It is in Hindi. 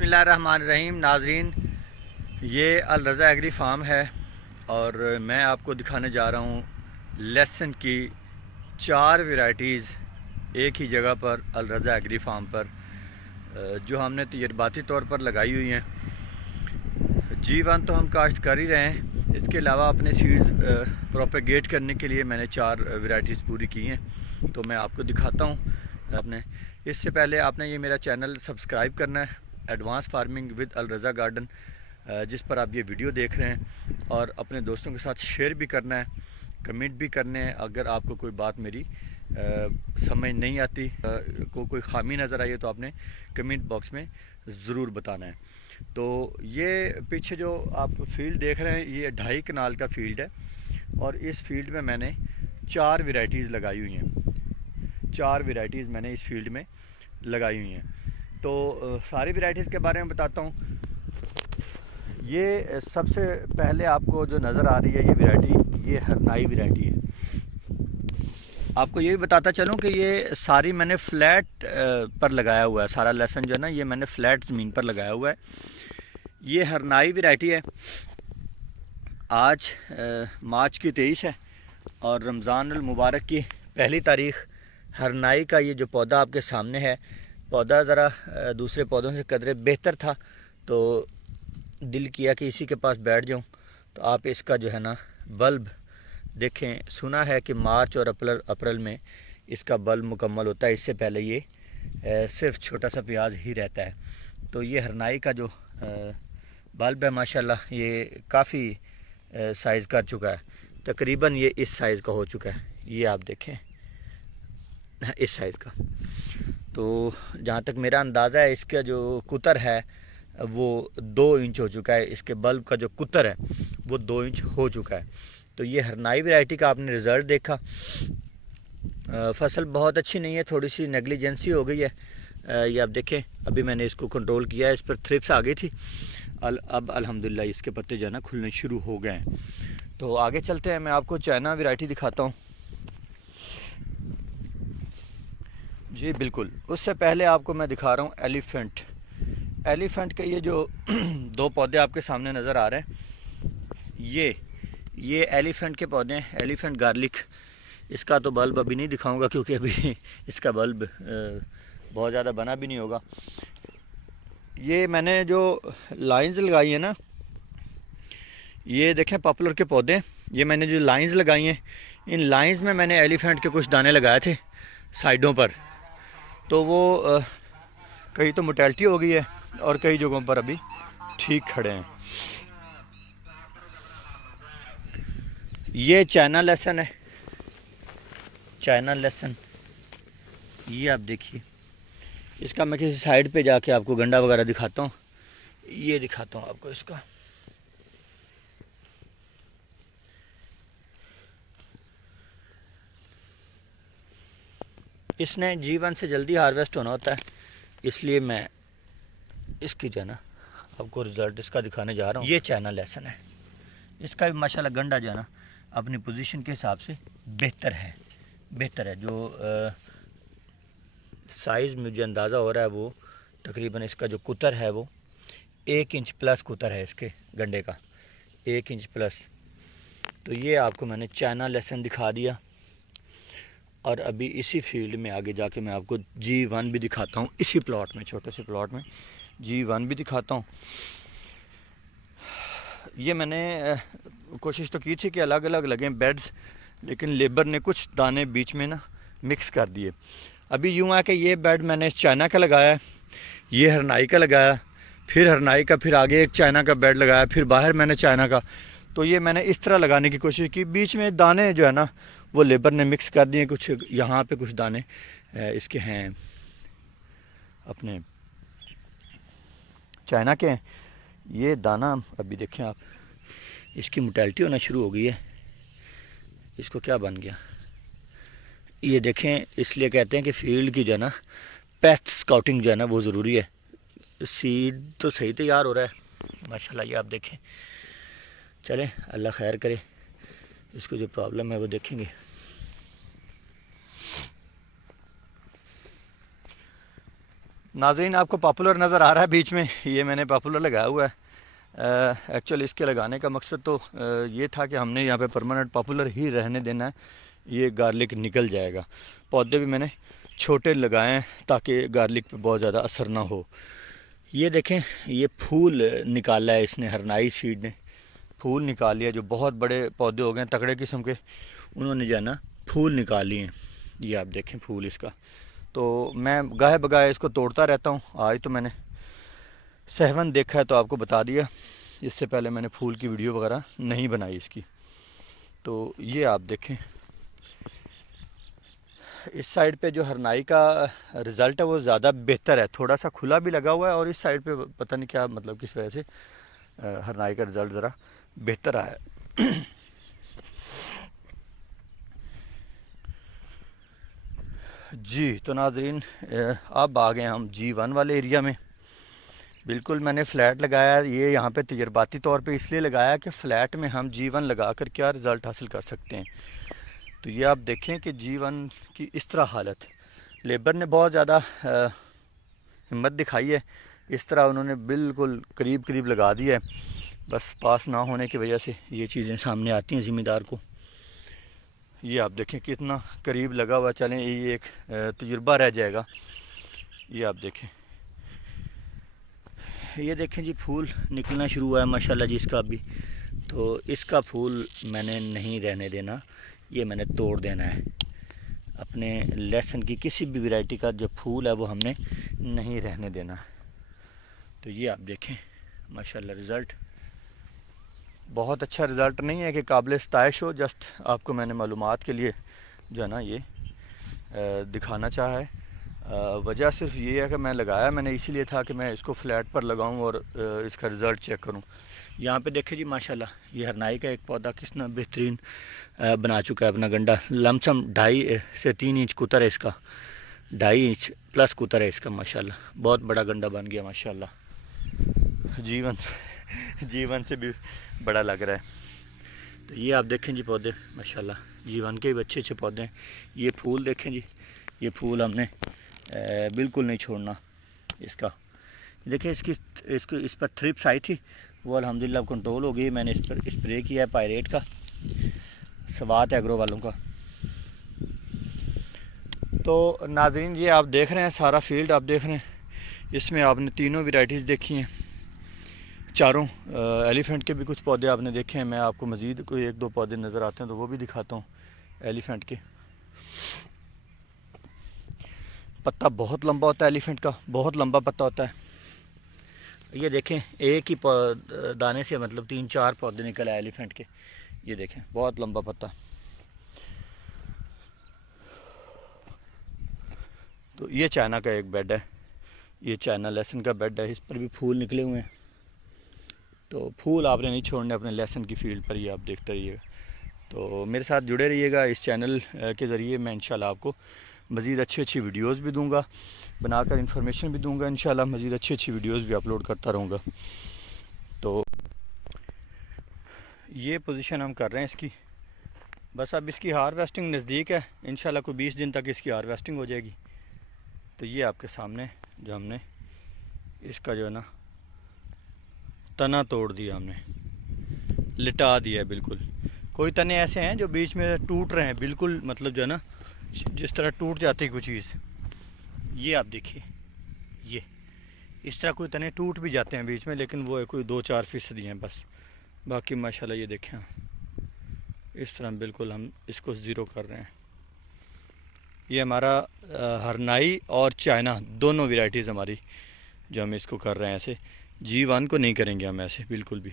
बिस्मिल्लाहिर्रहमानिर्रहीम। नाजरीन, ये अल रज़ा एग्री फार्म है और मैं आपको दिखाने जा रहा हूँ लहसुन की 4 वैरायटीज़ एक ही जगह पर अल रज़ा एग्री फार्म पर, जो हमने तजर्बाती तौर पर लगाई हुई हैं। G1 तो हम काश्त कर ही रहे हैं, इसके अलावा अपने सीड्स प्रोपेगेट करने के लिए मैंने 4 वैरायटीज़ पूरी की हैं, तो मैं आपको दिखाता हूँ। आपने इससे पहले आपने ये मेरा चैनल सब्सक्राइब करना है, advance farming with Al Raza garden, जिस पर आप ये वीडियो देख रहे हैं, और अपने दोस्तों के साथ शेयर भी करना है, कमेंट भी करने हैं। अगर आपको कोई बात मेरी समझ नहीं आती, कोई ख़ामी नज़र आई है, तो आपने कमेंट बॉक्स में ज़रूर बताना है। तो ये पीछे जो आप फील्ड देख रहे हैं, ये 2.5 कनाल का फील्ड है और इस फील्ड में मैंने 4 वैरायटीज़ लगाई हुई हैं। 4 वैरायटीज़ मैंने इस फील्ड में लगाई हुई हैं। तो सारी वैरायटीज़ के बारे में बताता हूँ। ये सबसे पहले आपको जो नज़र आ रही है ये वैरायटी, ये हरनाई वैरायटी है। आपको ये भी बताता चलूँ कि ये सारी मैंने फ्लैट पर लगाया हुआ है। सारा लहसुन जो है ना, ये मैंने फ्लैट ज़मीन पर लगाया हुआ है। ये हरनाई वैरायटी है। आज मार्च की 23 है और रमज़ान अल मुबारक की पहली तारीख़। हरनाई का ये जो पौधा आपके सामने है, पौधा ज़रा दूसरे पौधों से कदरे बेहतर था, तो दिल किया कि इसी के पास बैठ जाऊं। तो आप इसका जो है ना बल्ब देखें। सुना है कि मार्च और अप्रैल में इसका बल्ब मुकम्मल होता है, इससे पहले ये सिर्फ छोटा सा प्याज ही रहता है। तो ये हरनाई का जो बल्ब है, माशाल्लाह ये काफ़ी साइज़ कर चुका है। तकरीबन ये इस साइज़ का हो चुका है। ये आप देखें, इस साइज़ का। तो जहाँ तक मेरा अंदाज़ा है, इसका जो कुतर है वो 2 इंच हो चुका है। इसके बल्ब का जो कुतर है वो 2 इंच हो चुका है। तो ये हरनाई वैरायटी का आपने रिज़ल्ट देखा। फसल बहुत अच्छी नहीं है, थोड़ी सी नेग्लिजेंसी हो गई है। ये आप देखें, अभी मैंने इसको कंट्रोल किया है, इस पर थ्रिप्स आ गई थी। अब अल्हम्दुलिल्लाह इसके पत्ते जो है ना खुलने शुरू हो गए हैं। तो आगे चलते हैं, मैं आपको चाइना वैरायटी दिखाता हूँ। जी बिल्कुल, उससे पहले आपको मैं दिखा रहा हूँ एलिफेंट के ये जो 2 पौधे आपके सामने नज़र आ रहे हैं, ये एलिफेंट के पौधे हैं, एलिफेंट गार्लिक। इसका तो बल्ब अभी नहीं दिखाऊंगा क्योंकि अभी इसका बल्ब बहुत ज़्यादा बना भी नहीं होगा। ये मैंने जो लाइंस लगाई है ना, ये देखें पॉपुलर के पौधे। ये मैंने जो लाइंस लगाई हैं, इन लाइंस में मैंने एलिफेंट के कुछ दाने लगाए थे साइडों पर। तो वो कहीं तो मोटेलिटी हो गई है और कई जगहों पर अभी ठीक खड़े हैं। ये चाइना लहसुन है, चाइना लहसुन। ये आप देखिए, इसका मैं किसी साइड पे जाके आपको गंडा वगैरह दिखाता हूँ। ये दिखाता हूँ आपको इसका। इसने G1 से जल्दी हार्वेस्ट होना होता है, इसलिए मैं इसकी जो है ना आपको रिज़ल्ट इसका दिखाने जा रहा हूँ। ये चाइना लहसुन है, इसका भी माशाल्लाह गंडा जो है ना अपनी पोजीशन के हिसाब से बेहतर है। जो साइज़ मुझे अंदाज़ा हो रहा है, वो तकरीबन इसका जो कुतर है वो 1 इंच प्लस कुतर है इसके गंडे का, 1 इंच प्लस। तो ये आपको मैंने चाइना लहसुन दिखा दिया। और अभी इसी फील्ड में आगे जाके मैं आपको G1 भी दिखाता हूँ। इसी प्लॉट में, छोटे से प्लॉट में G1 भी दिखाता हूँ। ये मैंने कोशिश तो की थी कि अलग अलग लगें बेड्स, लेकिन लेबर ने कुछ दाने बीच में ना मिक्स कर दिए। अभी यूँ है कि ये बेड मैंने चाइना का लगाया, ये हरनाई का लगाया, फिर हरनाई का, फिर आगे एक चाइना का बेड लगाया, फिर बाहर मैंने चाइना का। तो ये मैंने इस तरह लगाने की कोशिश की। बीच में दाने जो है ना वो लेबर ने मिक्स कर दिए। कुछ यहाँ पे कुछ दाने इसके हैं, अपने चाइना के हैं। ये दाना अभी देखें आप, इसकी मोटेलिटी होना शुरू हो गई है। इसको क्या बन गया, ये देखें। इसलिए कहते हैं कि फील्ड की जो है ना पेस्ट स्काउटिंग जो है ना वो ज़रूरी है। सीड तो सही तैयार हो रहा है माशाल्लाह, ये आप देखें। चलें, अल्लाह खैर करे। इसको जो प्रॉब्लम है वो देखेंगे। नाज़रीन आपको पॉपुलर नज़र आ रहा है बीच में, ये मैंने पॉपुलर लगाया हुआ है। एक्चुअली इसके लगाने का मकसद तो ये था कि हमने यहाँ पे परमानेंट पॉपुलर ही रहने देना है, ये गार्लिक निकल जाएगा। पौधे भी मैंने छोटे लगाए हैं ताकि गार्लिक पे बहुत ज़्यादा असर ना हो। ये देखें, ये फूल निकाला है इसने, हरनाई सीड ने फूल निकाल लिया। जो बहुत बड़े पौधे हो गए तगड़े किस्म के, उन्होंने जो है ना फूल निकाल लिए हैं। ये आप देखें फूल इसका, तो मैं गाहे बगाहे इसको तोड़ता रहता हूँ। आज तो मैंने सहवन देखा है तो आपको बता दिया, इससे पहले मैंने फूल की वीडियो वगैरह नहीं बनाई इसकी। तो ये आप देखें, इस साइड पे जो हरनाई का रिज़ल्ट है वो ज़्यादा बेहतर है, थोड़ा सा खुला भी लगा हुआ है, और इस साइड पे पता नहीं क्या मतलब किस वजह से हरनाई का रिज़ल्ट ज़रा बेहतर आया है। जी तो नाज़रीन, अब आ गए हम G1 वाले एरिया में। बिल्कुल मैंने फ़्लैट लगाया, ये यहाँ पे तजर्बाती तौर पे इसलिए लगाया कि फ़्लैट में हम G1 लगा कर क्या रिज़ल्ट हासिल कर सकते हैं। तो ये आप देखें कि G1 की इस तरह हालत, लेबर ने बहुत ज़्यादा हिम्मत दिखाई है। इस तरह उन्होंने बिल्कुल करीब करीब लगा दिया है, बस पास ना होने की वजह से ये चीज़ें सामने आती हैं ज़िम्मेदार को। ये आप देखें कितना करीब लगा हुआ, चलें ये एक तजुर्बा रह जाएगा। ये आप देखें, ये देखें जी फूल निकलना शुरू हुआ है माशाल्लाह जी इसका भी। तो इसका फूल मैंने नहीं रहने देना, ये मैंने तोड़ देना है। अपने लहसुन की किसी भी वैरायटी का जो फूल है वो हमने नहीं रहने देना। तो ये आप देखें माशाल्लाह रिज़ल्ट बहुत अच्छा, रिज़ल्ट नहीं है कि काबिल सताइश हो, जस्ट आपको मैंने मालूमात के लिए जो है ना ये दिखाना चाहा है। वजह सिर्फ ये है कि मैं लगाया मैंने इसीलिए था कि मैं इसको फ्लैट पर लगाऊं और इसका रिज़ल्ट चेक करूं। यहाँ पे देखें जी माशाल्लाह, ये हरनाई का एक पौधा कितना बेहतरीन बना चुका है अपना गंडा। लमसम 2.5 से 3 इंच कुतर है इसका, 2.5 इंच प्लस कुतर है इसका माशाल्लाह। बहुत बड़ा गंडा बन गया माशाल्लाह, जीवन से भी बड़ा लग रहा है। तो ये आप देखें जी पौधे माशाल्लाह, जीवन के भी अच्छे अच्छे पौधे हैं। ये फूल देखें जी, ये फूल हमने बिल्कुल नहीं छोड़ना इसका। देखिए इसको इस पर थ्रिप्स आई थी, वो अल्हम्दुलिल्लाह कंट्रोल हो गई। मैंने इस पर स्प्रे किया है पायरेट का, स्वात एग्रो वालों का। तो नाज़रीन ये आप देख रहे हैं सारा फील्ड आप देख रहे हैं, इसमें आपने तीनों वैरायटीज़ देखी हैं, चारों। एलिफेंट के भी कुछ पौधे आपने देखे हैं। मैं आपको मज़ीद कोई 1-2 पौधे नज़र आते हैं तो वो भी दिखाता हूँ एलिफेंट के। पत्ता बहुत लंबा होता है एलिफेंट का, बहुत लंबा पत्ता होता है। ये देखें एक ही दाने से मतलब 3-4 पौधे निकल आए एलिफेंट के। ये देखें बहुत लंबा पत्ता। तो ये चाइना का एक बेड है, ये चाइना लहसुन का बेड है, इस पर भी फूल निकले हुए हैं। तो फूल आपने नहीं छोड़ने अपने लहसुन की फील्ड पर, ही आप देखते रहिएगा। तो मेरे साथ जुड़े रहिएगा इस चैनल के ज़रिए। मैं इंशाल्लाह आपको मज़ीद अच्छी वीडियोस भी दूंगा, बनाकर इन्फॉर्मेशन भी दूंगा। इंशाल्लाह मज़ीद अच्छी वीडियोस भी अपलोड करता रहूँगा। तो ये पोजीशन हम कर रहे हैं इसकी, बस अब इसकी हार्वेस्टिंग नज़दीक है, इंशाल्लाह कोई 20 दिन तक इसकी हार्वेस्टिंग हो जाएगी। तो ये आपके सामने जो हमने इसका जो है ना तना तोड़ दिया, हमने लिटा दिया बिल्कुल। कोई तने ऐसे हैं जो बीच में टूट रहे हैं बिल्कुल, मतलब जो है ना जिस तरह टूट जाती है कोई चीज़। ये आप देखिए, ये इस तरह कोई तने टूट भी जाते हैं बीच में, लेकिन वो कोई 2-4% हैं बस। बाकी माशाल्लाह ये देखें इस तरह बिल्कुल हम इसको ज़ीरो कर रहे हैं। ये हमारा हरनाई और चाइना दोनों वैरायटीज़ हमारी जो हम इसको कर रहे हैं ऐसे। G1 को नहीं करेंगे हम ऐसे बिल्कुल भी।